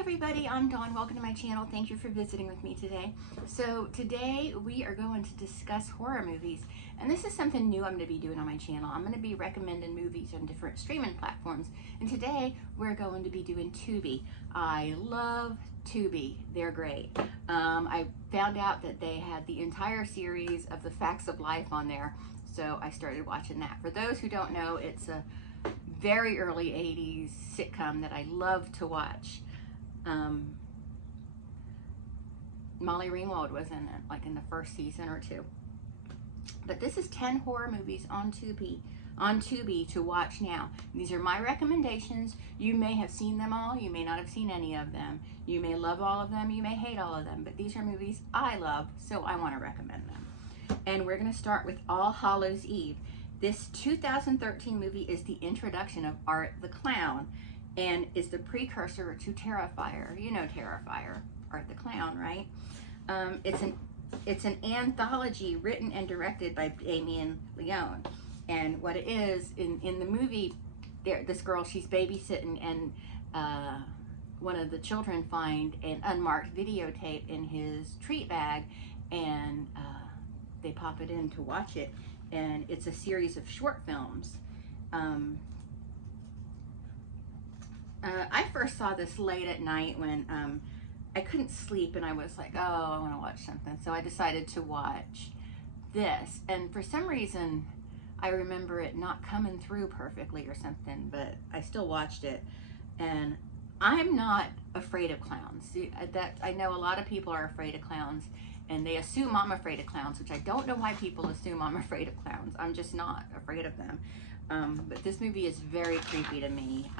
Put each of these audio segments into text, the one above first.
everybody, I'm Dawn. Welcome to my channel. Thank you for visiting with me today. So today we are going to discuss horror movies, and this is something new I'm going to be doing on my channel. I'm going to be recommending movies on different streaming platforms, and today we're going to be doing Tubi. I love Tubi. They're great. I found out that they had the entire series of The Facts of Life on there, so I started watching that. For those who don't know, it's a very early 80s sitcom that I love to watch. Molly Ringwald was in it, like in the first season or two. But this is 10 horror movies on Tubi to watch now. These are my recommendations. You may have seen them all. You may not have seen any of them. You may love all of them. You may hate all of them. But these are movies I love, so I want to recommend them. And we're going to start with All Hallows Eve. This 2013 movie is the introduction of Art the Clown, and is the precursor to Terrifier. You know Terrifier, Art the Clown, right? It's an anthology written and directed by Damien Leone. And what it is, in the movie, this girl, she's babysitting, and one of the children find an unmarked videotape in his treat bag, and they pop it in to watch it. And it's a series of short films. I first saw this late at night when I couldn't sleep, and I was like, oh, I want to watch something. So I decided to watch this. And for some reason, I remember it not coming through perfectly or something, but I still watched it. And I'm not afraid of clowns. See, I know a lot of people are afraid of clowns, and they assume I'm afraid of clowns, which I don't know why people assume I'm afraid of clowns. I'm just not afraid of them. But this movie is very creepy to me.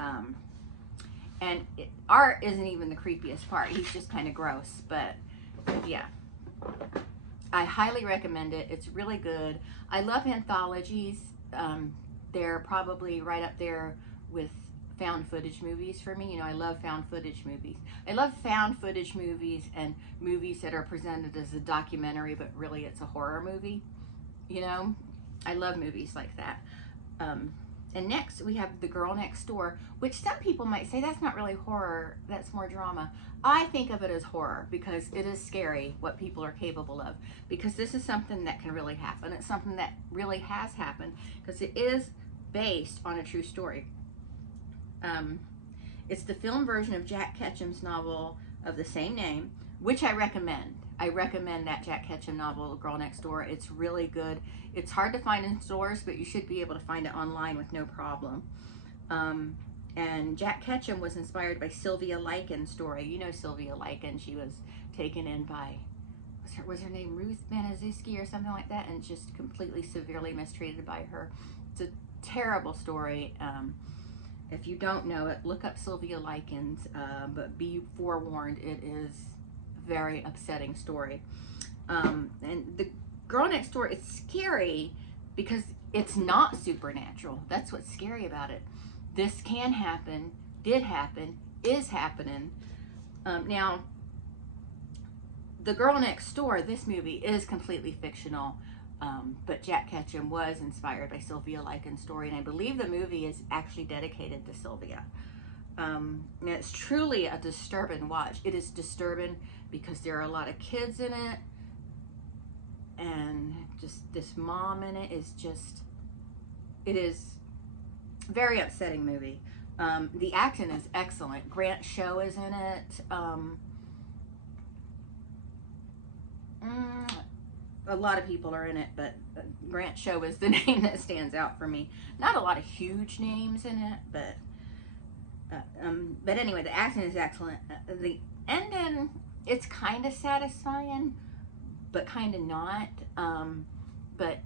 And Art isn't even the creepiest part. He's just kind of gross. But yeah, I highly recommend it. It's really good. I love anthologies. They're probably right up there with found footage movies for me. You know, I love found footage movies. I love found footage movies and movies that are presented as a documentary, but really it's a horror movie. You know, I love movies like that. And next we have The Girl Next Door, which some people might say that's not really horror, that's more drama. I think of it as horror because it is scary what people are capable of, because this is something that can really happen. It's something that really has happened because it is based on a true story. It's the film version of Jack Ketchum's novel of the same name, which I recommend. I recommend that Jack Ketchum novel, Girl Next Door. It's really good. It's hard to find in stores, but you should be able to find it online with no problem. And Jack Ketchum was inspired by Sylvia Likens' story. You know Sylvia Likens. She was taken in by, was her name Ruth Maniszewski or something like that, and just completely severely mistreated by her. It's a terrible story. If you don't know it, look up Sylvia Likens, but be forewarned, it is a very upsetting story. And The Girl Next Door, it's scary because it's not supernatural. That's what's scary about it. This can happen, did happen, is happening. Now, The Girl Next Door, this movie is completely fictional. But Jack Ketchum was inspired by Sylvia Likens' story, and I believe the movie is actually dedicated to Sylvia. And it's truly a disturbing watch. It is disturbing because there are a lot of kids in it, and just this mom in it is just, it is a very upsetting movie. The acting is excellent. Grant Show is in it. A lot of people are in it, but Grant Show is the name that stands out for me. Not a lot of huge names in it, but anyway, the acting is excellent. The ending, it's kind of satisfying, but kind of not. But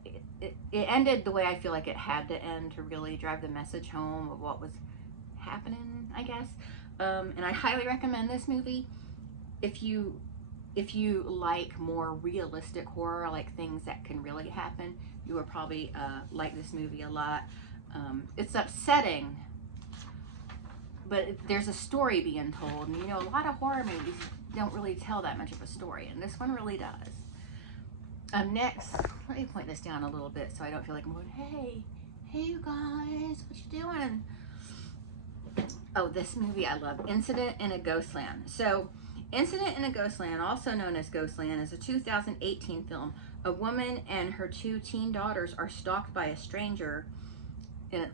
it ended the way I feel like it had to end, to really drive the message home of what was happening, I guess. And I highly recommend this movie. If you like more realistic horror, like things that can really happen, you will probably like this movie a lot. It's upsetting, but there's a story being told, and you know, a lot of horror movies don't really tell that much of a story, and this one really does. Next, let me point this down a little bit so I don't feel like I'm going, hey you guys, what you doing? Oh, this movie I love, Incident in a Ghostland. So, Incident in a Ghostland, also known as Ghostland, is a 2018 film. A woman and her two teen daughters are stalked by a stranger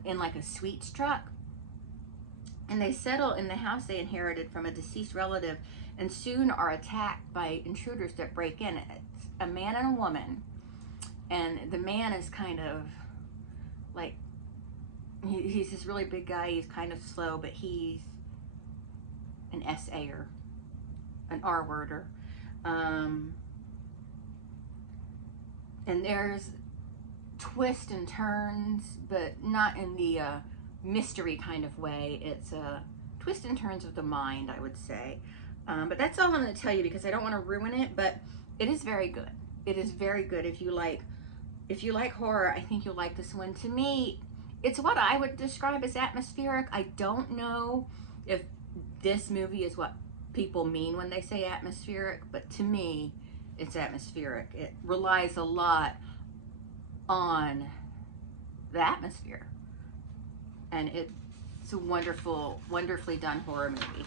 in like a sweets truck, and they settle in the house they inherited from a deceased relative, and soon are attacked by intruders that break in. It's a man and a woman, and the man is kind of like, he's this really big guy. He's kind of slow, but he's an SA'er, an R-worder. And there's twists and turns, but not in the mystery kind of way. It's a twist and turns of the mind, I would say. But that's all I'm going to tell you because I don't want to ruin it, but it is very good. It is very good. If you like horror, I think you'll like this one. To me, it's what I would describe as atmospheric. I don't know if this movie is what people mean when they say atmospheric, but to me, it's atmospheric. It relies a lot on the atmosphere, and it's a wonderfully done horror movie.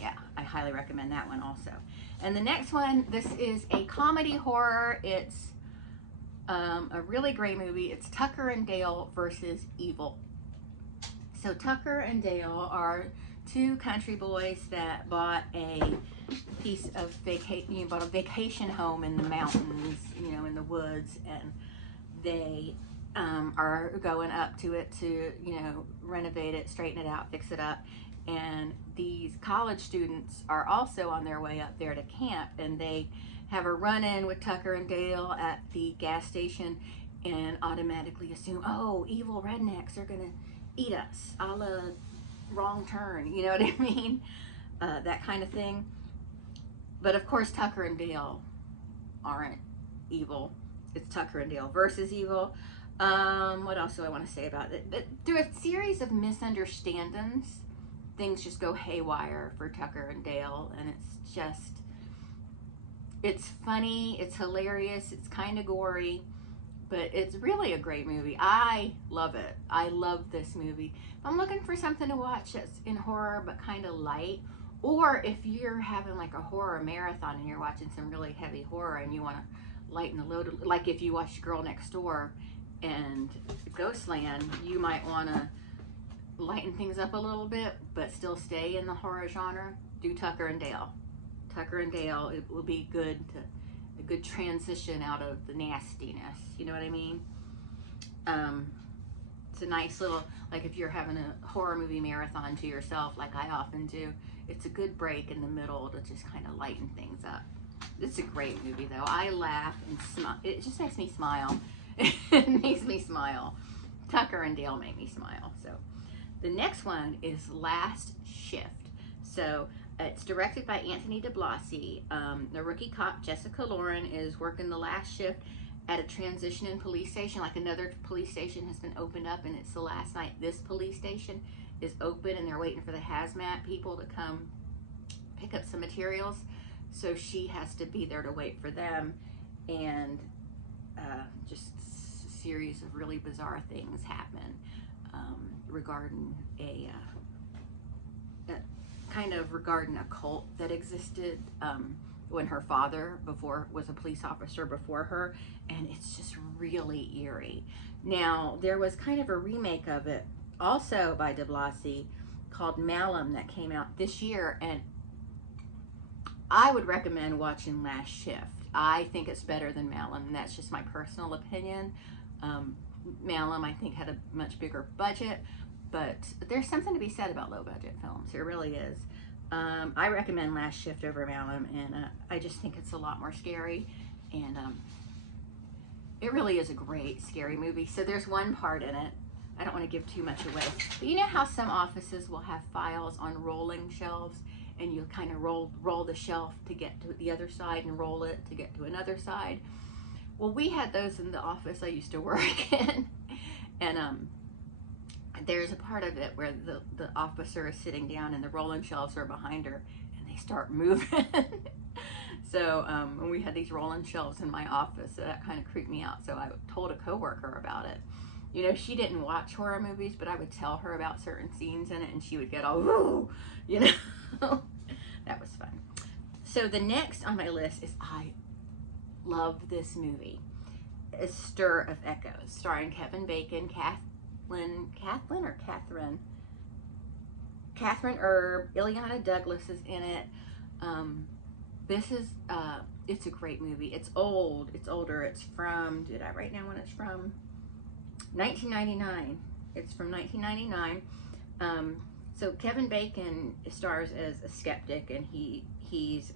Yeah, I highly recommend that one also. And the next one, this is a comedy horror. It's a really great movie. It's Tucker and Dale versus Evil. So Tucker and Dale are two country boys that bought a piece of vacation home in the mountains, in the woods, and they are going up to it to, renovate it, straighten it out, fix it up. And these college students are also on their way up there to camp, and they have a run-in with Tucker and Dale at the gas station and automatically assume, oh, evil rednecks are gonna eat us, a la Wrong Turn, you know what I mean? That kind of thing. But of course, Tucker and Dale aren't evil. It's Tucker and Dale versus evil. What else do I want to say about it? Through a series of misunderstandings, things just go haywire for Tucker and Dale, and it's funny, it's hilarious, it's kind of gory, but it's really a great movie. I love it. I love this movie. If I'm looking for something to watch that's in horror but kind of light, or if you're having like a horror marathon and you're watching some really heavy horror and you want to lighten the load, like if you watch Girl Next Door and Ghostland, you might want to lighten things up a little bit but still stay in the horror genre. Do Tucker and Dale. Tucker and Dale, it will be a good transition out of the nastiness, you know what I mean? It's a nice little, like if you're having a horror movie marathon to yourself, like I often do, it's a good break in the middle to just kind of lighten things up. It's a great movie though. I laugh and smile. It just makes me smile. It makes me smile. Tucker and Dale make me smile. So the next one is Last Shift. So it's directed by Anthony DeBlasi. The rookie cop, Jessica Lauren, is working the last shift at a transitioning police station. Like another police station has been opened up and it's the last night this police station is open, and they're waiting for the hazmat people to come pick up some materials. So she has to be there to wait for them, and just a series of really bizarre things happen regarding regarding a cult that existed when her father was a police officer before her, and it's just really eerie. Now, there was kind of a remake of it also by DeBlasi called Malum that came out this year, and I would recommend watching Last Shift. I think it's better than Malum. That's just my personal opinion. Malum, I think, had a much bigger budget, but there's something to be said about low budget films. There really is. I recommend Last Shift over Malum, and I just think it's a lot more scary, and it really is a great scary movie. So there's one part in it, I don't want to give too much away, but you know how some offices will have files on rolling shelves, and you kind of roll the shelf to get to the other side and roll it to get to another side? Well, we had those in the office I used to work in, and there's a part of it where the officer is sitting down and the rolling shelves are behind her and they start moving. So when we had these rolling shelves in my office, so that kind of creeped me out. So I told a coworker about it, You know, she didn't watch horror movies, but I would tell her about certain scenes in it, and she would get all, ooh, you know. That was fun. So the next on my list is, I love this movie, A Stir of Echoes, starring Kevin Bacon, Catherine Erb, Ileana Douglas is in it. This is, it's a great movie. It's old, it's older. It's from, did I write down when it's from? 1999. It's from 1999. So Kevin Bacon stars as a skeptic, and he's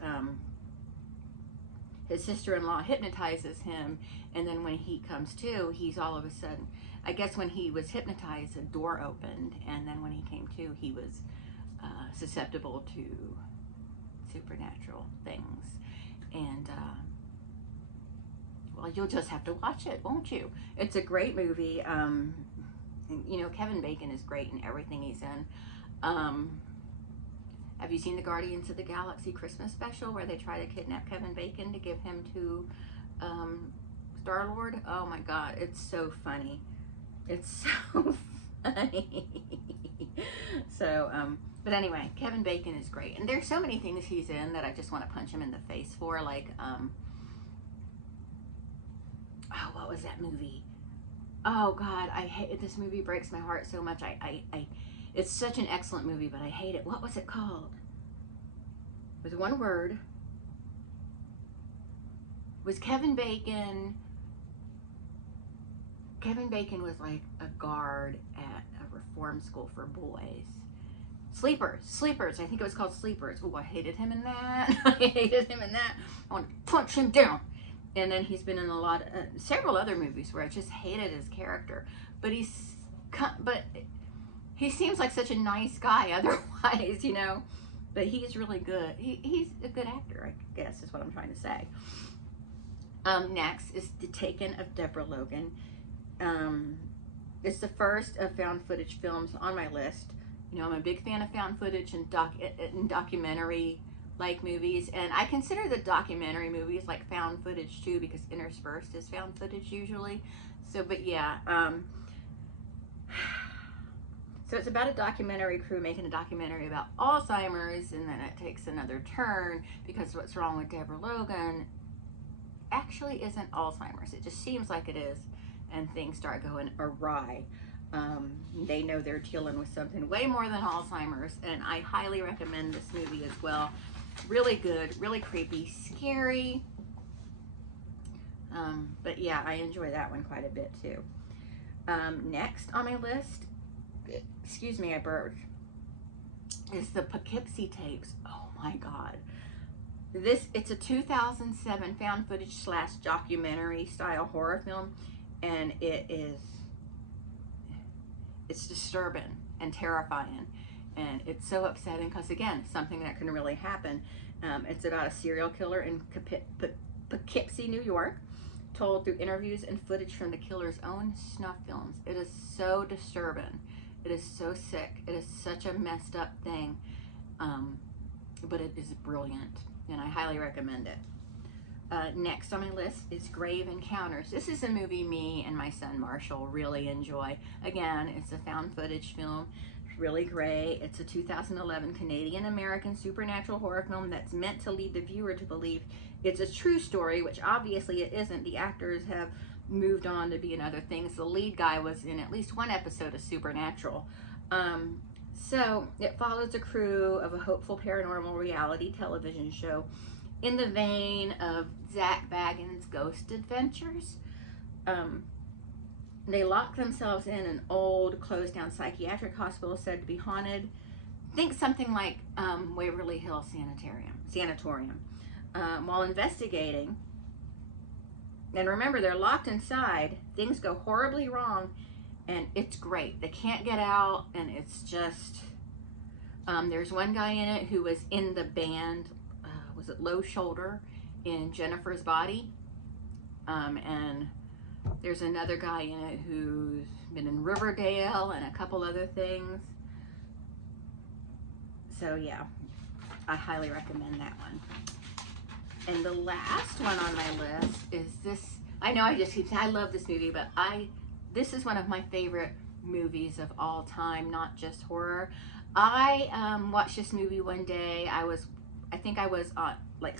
his sister-in-law hypnotizes him, and then when he comes to, he's all of a sudden, I guess when he was hypnotized, a door opened, and then when he came to, he was susceptible to supernatural things. And well, you'll just have to watch it, won't you? It's a great movie. You know, Kevin Bacon is great in everything he's in. Have you seen the Guardians of the Galaxy Christmas special where they try to kidnap Kevin Bacon to give him to Star-Lord? Oh my God, it's so funny. It's so funny. So, but anyway, Kevin Bacon is great. And there's so many things he's in that I just want to punch him in the face for. Like, oh, what was that movie? Oh God, I hate, this movie breaks my heart so much. It's such an excellent movie, but I hate it. What was it called? It was one word. It was Kevin Bacon. Kevin Bacon was like a guard at a reform school for boys. Sleepers. I think it was called Sleepers. Oh, I hated him in that. I hated him in that. I want to punch him down. And then he's been in a lot, several other movies where I just hated his character. But he seems like such a nice guy otherwise, you know. But he's really good. He's a good actor, I guess, is what I'm trying to say. Next is The Taken of Deborah Logan. It's the first of found footage films on my list. You know, I'm a big fan of found footage and documentary like movies, and I consider the documentary movies like found footage too, because interspersed is found footage usually. So, but yeah, so it's about a documentary crew making a documentary about Alzheimer's, and then it takes another turn because what's wrong with Deborah Logan actually isn't Alzheimer's. It just seems like it is, and things start going awry. They know they're dealing with something way more than Alzheimer's, and I highly recommend this movie as well. Really good, really creepy, scary. But yeah, I enjoy that one quite a bit too. Next on my list, excuse me, I burped, is the Poughkeepsie Tapes. Oh my God. It's a 2007 found footage / documentary style horror film, and it's disturbing and terrifying, and it's so upsetting because, again, something that can really happen. It's about a serial killer in Poughkeepsie, New York, told through interviews and footage from the killer's own snuff films. It is so disturbing. It is so sick. It is such a messed up thing, but it is brilliant, and I highly recommend it. Next on my list is Grave Encounters. This is a movie me and my son Marshall really enjoy. Again, it's a found footage film. It's really great. It's a 2011 Canadian-American supernatural horror film that's meant to lead the viewer to believe it's a true story, which obviously it isn't. The actors have moved on to be in other things. The lead guy was in at least one episode of Supernatural. So it follows a crew of a hopeful paranormal reality television show in the vein of Zach Bagans' Ghost Adventures. They lock themselves in an old, closed-down psychiatric hospital said to be haunted. Think something like Waverly Hill Sanatorium. While investigating, and remember, they're locked inside, things go horribly wrong, and it's great. They can't get out, and it's just, there's one guy in it who was in the band, was it Low Shoulder in Jennifer's Body, and there's another guy in it who's been in Riverdale and a couple other things. So yeah, I highly recommend that one. And the last one on my list is this. I know I love this movie, but this is one of my favorite movies of all time, not just horror. I watched this movie one day. I think I was on, like,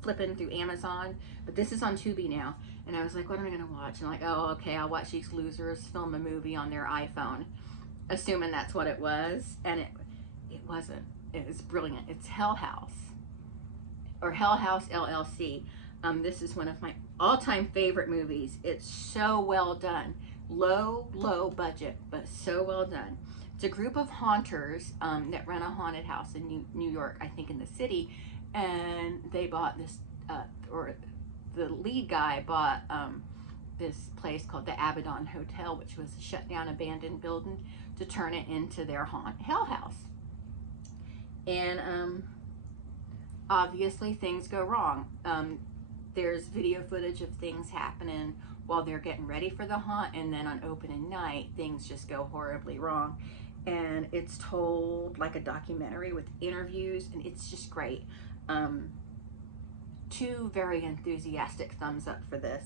flipping through Amazon, but this is on Tubi now. And I was like, what am I going to watch? And I'm like, oh, okay, I'll watch these losers film a movie on their iPhone, assuming that's what it was. And it wasn't. It was brilliant. It's Hell House, or Hell House LLC. This is one of my all-time favorite movies. It's so well done. Low budget, but so well done. It's a group of haunters that run a haunted house in New York, I think in the city, and they bought this, or the lead guy bought this place called the Abaddon Hotel, which was a shut down, abandoned building, to turn it into their hell house. And obviously things go wrong. There's video footage of things happening while they're getting ready for the haunt, and then on opening night, things just go horribly wrong. And it's told like a documentary with interviews, and it's just great. 2 very enthusiastic thumbs up for this.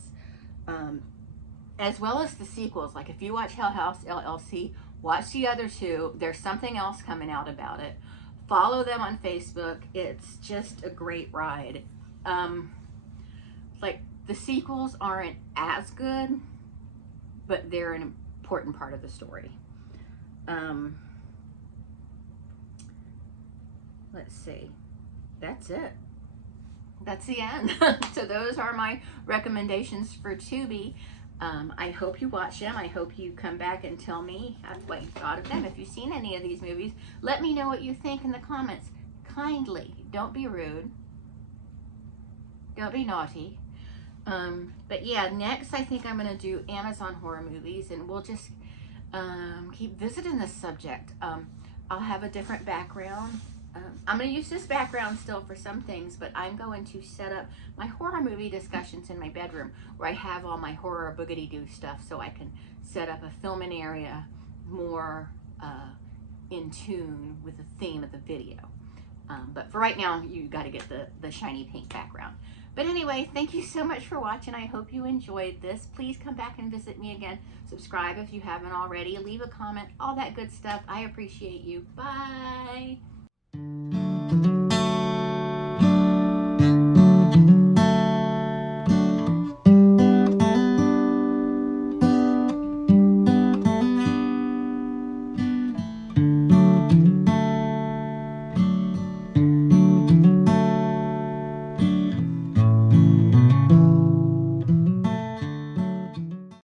As well as the sequels. Like if you watch Hell House LLC, watch the other 2. There's something else coming out about it. Follow them on Facebook. It's just a great ride. Like the sequels aren't as good, but they're an important part of the story. Let's see. That's it. That's the end. So those are my recommendations for Tubi. I hope you watch them. I hope you come back and tell me what you thought of them. If you've seen any of these movies, let me know what you think in the comments. Kindly. Don't be rude. Don't be naughty. But yeah, next I think I'm going to do Amazon horror movies, and we'll just keep visiting this subject. I'll have a different background. I'm going to use this background still for some things, but I'm going to set up my horror movie discussions in my bedroom, where I have all my horror boogity-doo stuff, so I can set up a filming area more in tune with the theme of the video. But for right now, you got to get the shiny pink background. But anyway, thank you so much for watching. I hope you enjoyed this. Please come back and visit me again. Subscribe if you haven't already. Leave a comment, all that good stuff. I appreciate you. Bye.